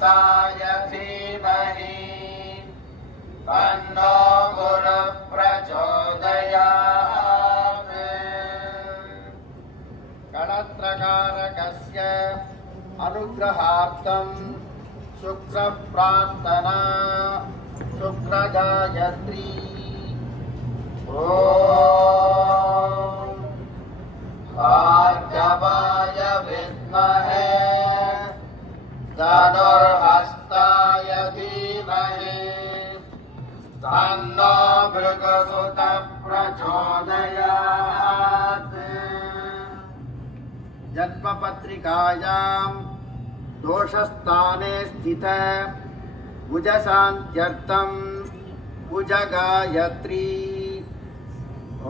दुर्गसुतप्रचोदयात् धीमहि तन्नो गुरुः प्रचोदयात्। गणत्रकारकस्य अनुग्रहार्थं शुक्रप्रार्थना शुक्रगायत्री। ॐ भार्गवाय विद्महे धनुर्हस्ताय धीमहि तन्नो भृगुसुतः प्रचोदयात्। जन्मपत्रिकायां दोषस्थाने स्थित कुजशान्त्यर्थं कुजगायत्री। ॐ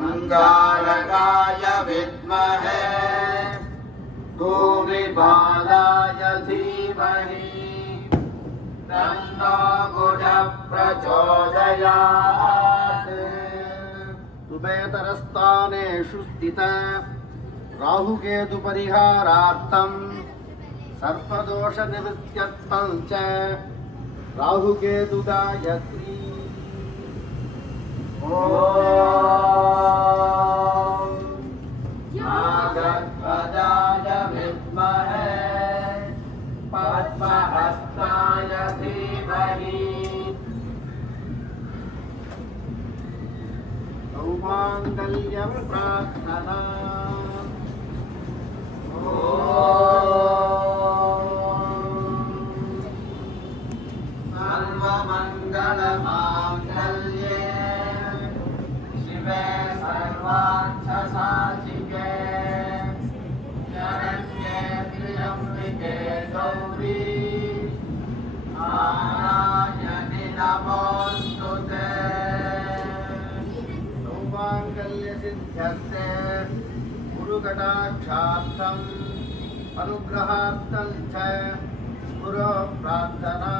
अंगारकाय विद्महे भूमिबालाय धीमहि तन्नो गुरुः प्रचोदयात्। उभयतरस्थानेषु स्थित राहुकेतुपरिहारार्थं सर्पदोषनिवृत्त्यर्थं च राहुकेतुगायत्री। ॐ नागध्वजाय विद्महे पद्महस्ताय धीमहि सौमाङ्गल्यं प्रार्थना। सर्वमङ्गलमाङ्गल्ये शिवे सर्वार्थसाधिके शरण्ये त्र्यम्बिके गौरी नारायणि नमोऽस्तुते। सौमाङ्गल्यसिद्ध्यर्थे गुरुकटाक्षार्थम् अनुग्रहार्थं च गुरो प्रार्थना।